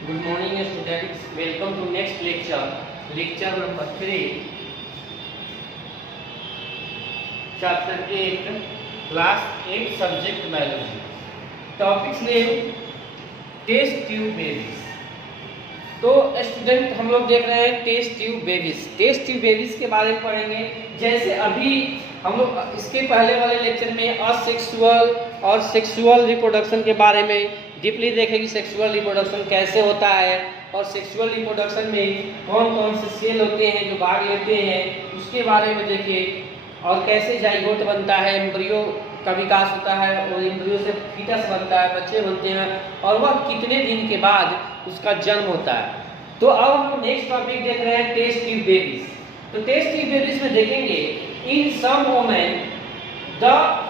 Good morning students, welcome to next lecture number 3, chapter 8, class 8, subject biology. Topics name test tube babies. तो student हम लोग देख रहे हैं test tube babies. Test tube babies के बारे में पढ़ेंगे। जैसे अभी हम लोग इसके पहले वाले लेक्चर में असेक्सुअल और सेक्सुअल रिप्रोडक्शन के बारे में डीपली देखेंगे। सेक्सुअल रिप्रोडक्शन कैसे होता है और सेक्सुअल रिप्रोडक्शन में कौन कौन से सेल होते हैं जो भाग लेते हैं, उसके बारे में देखिए। और कैसे जाइगोट बनता है, एम्ब्रियो का विकास होता है और एम्ब्रियो से फीटस बनता है, बच्चे बनते हैं, और वह कितने दिन के बाद उसका जन्म होता है। तो अब हम नेक्स्ट टॉपिक देख रहे हैं टेस्ट ट्यूब बेबीज। तो टेस्ट ट्यूब बेबीज में देखेंगे in some women the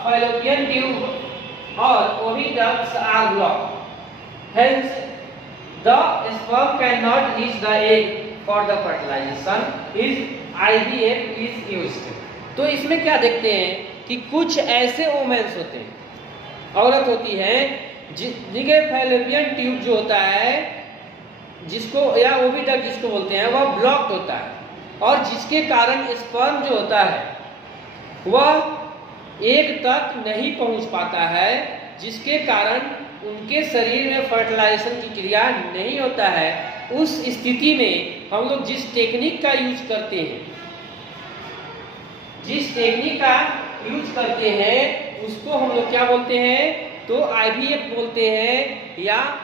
fallopian tube और oviducts are blocked, hence the sperm cannot reach the egg for the fertilization, IVF is used। तो इसमें क्या देखते हैं कि कुछ ऐसे वुमेन्स होते हैं, औरत होती है जिनके फैलोपियन ट्यूब जो होता है, जिसको या ओविडक्ट जिसको बोलते हैं, वह ब्लॉक्ड होता है और जिसके कारण स्पर्म जो होता है वह एग तक नहीं पहुंच पाता है, जिसके कारण उनके शरीर में फर्टिलाइजेशन की क्रिया नहीं होता है। उस स्थिति में हम लोग जिस टेक्निक का यूज करते हैं, उसको हम लोग क्या बोलते हैं, तो आईवीएफ बोलते हैं, या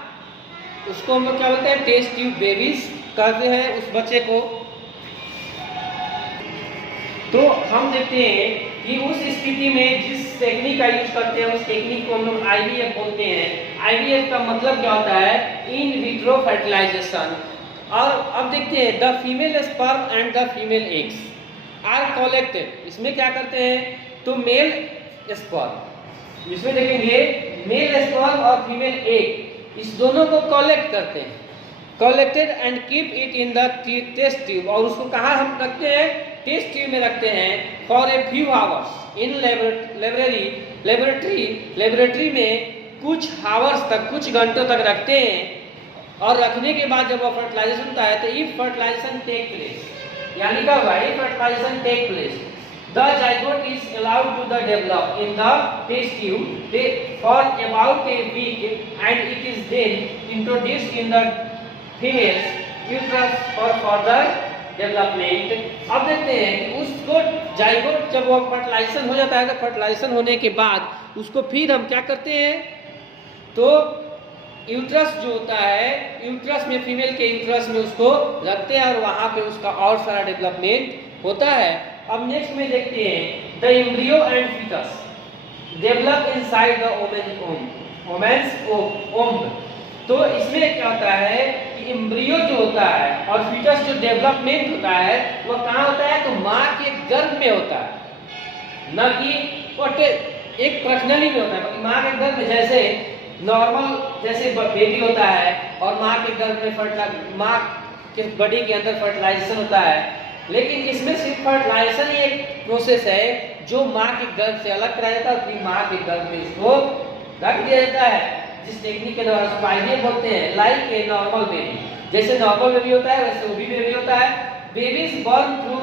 उसको हम लोग क्या बोलते हैं, टेस्ट ट्यूब बेबीज कहते हैं उस बच्चे को। तो हम देखते हैं कि उस स्थिति में जिस टेक्निक का यूज करते हैं उस टेक्निक को हम लोग आईवीएफ बोलते हैं। आईवीएफ का मतलब क्या होता है, इन विट्रो फर्टिलाइजेशन। और अब देखते हैं the female sperm and the female eggs are collected. इसमें क्या करते हैं, तो मेल स्पर्म, इसमें देखेंगे मेल स्पर्म और फीमेल एग, इस दोनों को कलेक्ट करते हैं, collected and keep it in the test tube. और उसको कहाँ हम रखते हैं, टेस्ट ट्यूब में रखते हैं for a few hours in laboratory में कुछ आवर्स तक, कुछ घंटों तक रखते हैं। और रखने के बाद जब वो फर्टिलाइजेशन होता है, तो इफ फर्टिलाइजेशन टेक प्लेस, यानी क्या होगा, if fertilisation take place the zygote is allowed to the develop in the test tube for about a week and it is then introduced in the females uterus for further development. अब देखते हैं कि उसको zygote जब वो fertilisation हो जाता है, तो फर्टिलाइजेशन होने के बाद उसको फिर हम क्या करते हैं, तो यूट्रस जो होता है, यूट्रस में, फीमेल के यूट्रस में उसको रखते हैं और वहाँ पे उसका और सारा डेवलपमेंट होता है। अब नेक्स्ट में देखते हैं the embryo and foetus develop inside the women's womb. तो इसमें क्या होता है कि एम्ब्रियो जो होता है और फीटस जो डेवलपमेंट होता है वह कहाँ होता है, तो माँ के गर्भ में होता है, न कि एक पर्सनली में होता है, क्योंकि माँ के गर्भ में जैसे नॉर्मल जैसे बेबी होता है और माँ के गर्भ में माँ के बॉडी के अंदर फर्टिलाइजेशन होता है, लेकिन इसमें सिर्फ फर्टिलाइजेशन ही एक प्रोसेस है जो माँ के गर्भ से अलग कराया जाता है और फिर माँ के गर्भ में इसको रख दिया जाता है, जिस टेक्निक के द्वारा उसको आईवीएफ बोलते हैं। लाइक ए नॉर्मल बेबी, जैसे नॉर्मल बेबी होता है वैसे वो भी बेबी होता है। Babies born through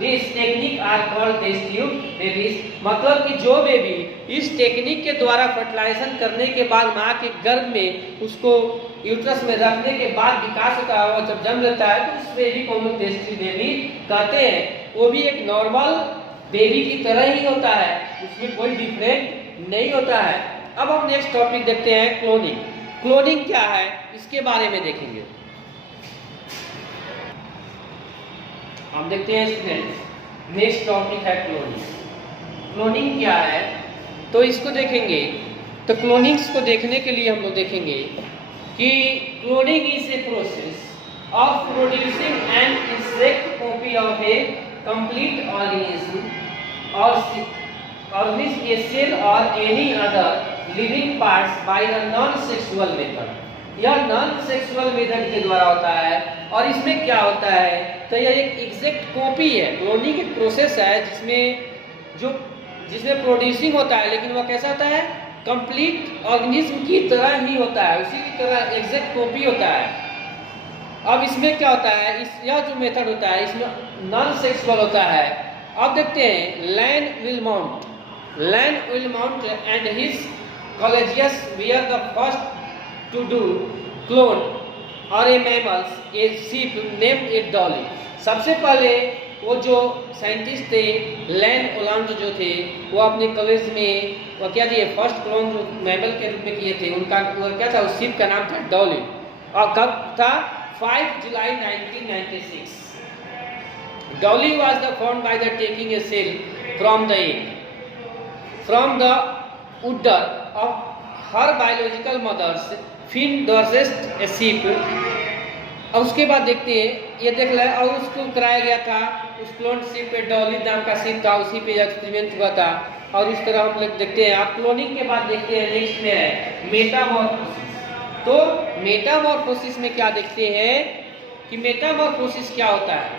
this technique are called test tube babies. मतलब कि जो बेबी इस टेक्निक के द्वारा फर्टिलाइजेशन करने के बाद माँ के गर्भ में उसको यूट्रस में रखने के बाद विकास होता है और जब जन्म लेता है, तो उस बेबी को हम लोग टेस्ट ट्यूब बेबी कहते हैं। वो भी एक नॉर्मल बेबी की तरह ही होता है, उसमें कोई डिफरेंट नहीं होता है। अब हम नेक्स्ट टॉपिक देखते हैं क्लोनिंग। क्लोनिंग क्या है, इसके बारे में देखेंगे। हम देखते हैं स्टूडेंट्स, नेक्स्ट टॉपिक है क्लोनिंग। क्लोनिंग क्या है, तो इसको देखेंगे। तो क्लोनिंग्स को देखने के लिए हम लोग देखेंगे कि cloning is a process of producing an insect copy of A complete organism और a cell or any other living parts by the non-sexual method। यह नॉन सेक्सुअल मेथड के द्वारा होता है। और इसमें क्या होता है, तो यह एक एग्जैक्ट कॉपी है। क्लोनिंग एक प्रोसेस है जिसमें प्रोड्यूसिंग होता है, लेकिन वह कैसा होता है, कंप्लीट ऑर्गेनिज्म की तरह ही होता है, उसी की तरह एग्जैक्ट कॉपी होता है। अब इसमें क्या होता है, यह जो मेथड होता है इसमें नॉन सेक्सुअल होता है। अब देखते हैं Ian Wilmut and his colleagues were the first to do clone और a mammals a sheep named a Dolly. सबसे पहले वो जो साइंटिस्ट थे लैन ओलांड जो थे वो अपने कॉलेज में वो क्या दिए फर्स्ट क्लोन जो मैमल के रूप में किए थे, उनका क्या था, उस शिप का नाम था डॉली। और कब था, 5 जुलाई 1996। Dolly was the found by the taking a cell from the egg from the udder of her biological mothers Finn Dorset a sheep. और उसके बाद देखते हैं ये देख रहे हैं, और उसको कराया गया था उस क्लोन शिप पे डॉली नाम का शिप था, उसी पे एक्सपेरिमेंट हुआ था। और इस तरह हम लोग देखते हैं। आप क्लोनिंग के बाद देखते हैं नेक्स्ट में है मेटामॉर्फोसिस। तो मेटामॉर्फोसिस में क्या देखते हैं कि मेटामॉर्फोसिस क्या होता है,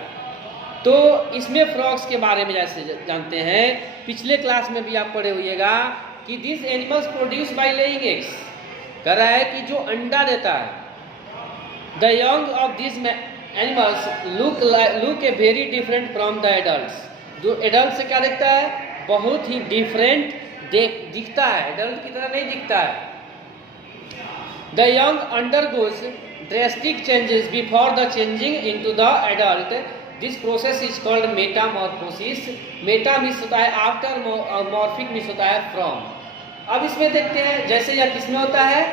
तो इसमें फ्रॉग्स के बारे में जैसे जानते हैं, पिछले क्लास में भी आप पढ़े होइएगा कि this animals produce by laying eggs, कह रहा है कि जो अंडा देता है, the young of this animals look a very different from the adults. जो एडल्ट से क्या दिखता है, बहुत ही डिफरेंट दिखता है, एडल्ट की तरह नहीं दिखता है। The young undergoes drastic changes before the changing into the adult. This process is called Metamorphosis. Meta miss होता है आफ्टर, मॉर्फिक मिस होता है फ्रॉम। अब इसमें देखते हैं जैसे यह किसमें होता है,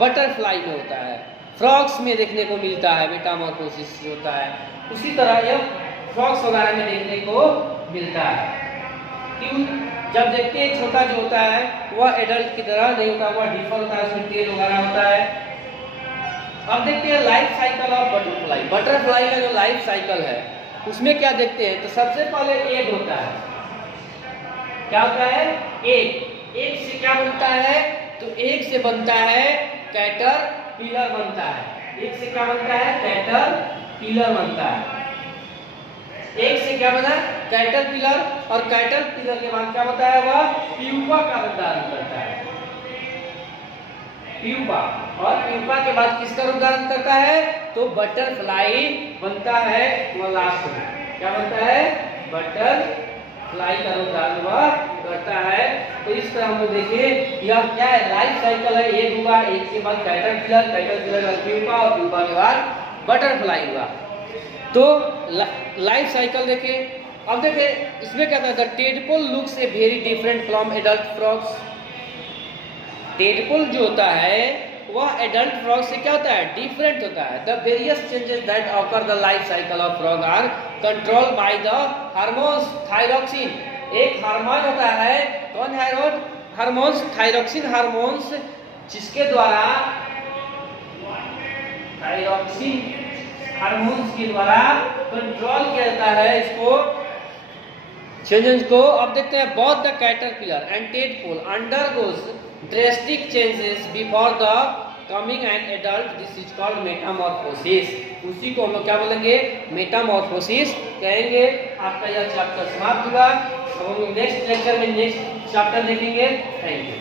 बटरफ्लाई में होता है, फ्रॉग्स में देखने को मिलता है मेटामॉर्फोसिस होता है। उसी तरह यह फ्रॉग्स वगैरह में देखने को मिलता है। क्यों, जब देखते हैं छोटा जो होता है वह एडल्ट की तरह नहीं होता, वह डिफर होता है, उसमें तेल वगैरह होता है। अब देखते हैं life cycle of butterfly. Butterfly का जो लाइफ साइकिल है उसमें क्या देखते हैं, तो सबसे पहले एग होता है। क्या होता है, एग। एग से क्या बनता है, तो एग से बनता है कैटरपिलर बनता है। एग से क्या बनता है, कैटरपिलर बनता है। एग से क्या बना, कैटरपिलर। और कैटरपिलर के बाद क्या होता है, वह प्यूपा का रूप धारण करता है, प्यूपा। और प्यूपा के बाद किसका रूप धारण करता है, तो बटरफ्लाई बनता है वह लास्ट में। क्या बनता है, बटरफ्लाई का रूप धारण वह करता है। तो इस तरह हम लोग देखिए यह क्या है, लाइफ साइकिल है। एक हुआ, एक के बाद कैटरपिलर, कैटरपिलर के बाद प्यूपा और प्यूपा के बाद बटरफ्लाई हुआ। तो लाइफ साइकिल देखें। अब देखें इसमें क्या था, the tadpole looks a very different from adult frogs. Tadpole जो होता है वह एडल्ट फ्रॉग से क्या होता है, डिफरेंट होता है। The various changes that occur the life cycle of frog are control by the hormones thyroxine. एक हार्मोन होता है, कौन हार्मोन्स, थायरोक्सिन हार्मोन्स, जिसके द्वारा थायरोक्सिन हार्मोन्स के द्वारा कंट्रोल किया जाता है इसको चेंजेस को। अब देखते हैं both the caterpillar and tadpole undergoes drastic changes before the coming an adult. This is called Metamorphosis. उसी को हम लोग क्या बोलेंगे, मेटामॉर्फोसिस कहेंगे। आपका यह चैप्टर समाप्त हुआ। अब हम नेक्स्ट लेक्चर में नेक्स्ट चैप्टर देखेंगे। Thank you.